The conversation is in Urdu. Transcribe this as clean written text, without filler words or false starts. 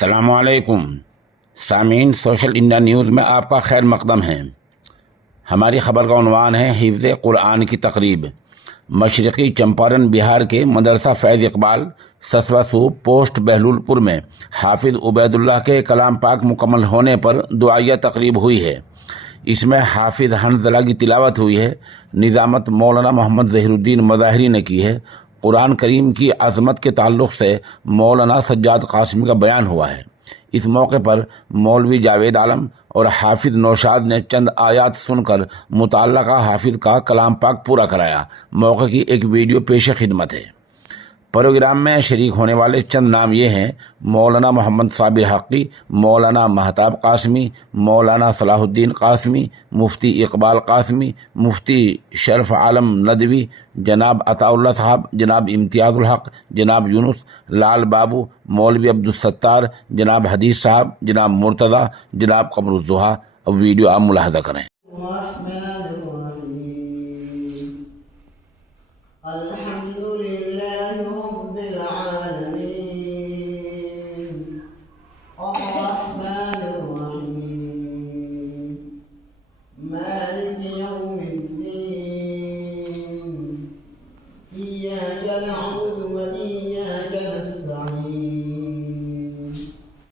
السلام علیکم سامعین، سوشل انڈیا نیوز میں آپ کا خیر مقدم ہے۔ ہماری خبر کا عنوان ہے حفظ قرآن کی تقریب۔ مشرقی چمپارن بہار کے مدرسہ فیض اقبال سسوا سو پوسٹ بہلول پور میں حافظ عبید اللہ کے کلام پاک مکمل ہونے پر دعائیہ تقریب ہوئی ہے۔ اس میں حافظ حنظلہ کی تلاوت ہوئی ہے۔ نظامت مولانا محمد ظہیر الدین مظاہری نے کی ہے۔ قرآن کریم کی عظمت کے تعلق سے مولانا سجاد قاسمی کا بیان ہوا ہے۔ اس موقع پر مولوی جاوید عالم اور حافظ نوشاد نے چند آیات سن کر متعلقہ حافظ کا کلام پاک پورا کرایا۔ موقع کی ایک ویڈیو پیش خدمت ہے۔ پروگرام میں شریک ہونے والے چند نام یہ ہیں: مولانا محمد صابر حقی، مولانا مہتاب قاسمی، مولانا صلاح الدین قاسمی، مفتی اقبال قاسمی، مفتی شرف عالم ندوی، جناب عطا اللہ صاحب، جناب امتیاز الحق، جناب یونس لال بابو، مولوی عبدالستار، جناب حدیث صاحب، جناب مرتضیٰ، جناب قمر الضحیٰ۔ اب ویڈیو آپ ملاحظہ کریں۔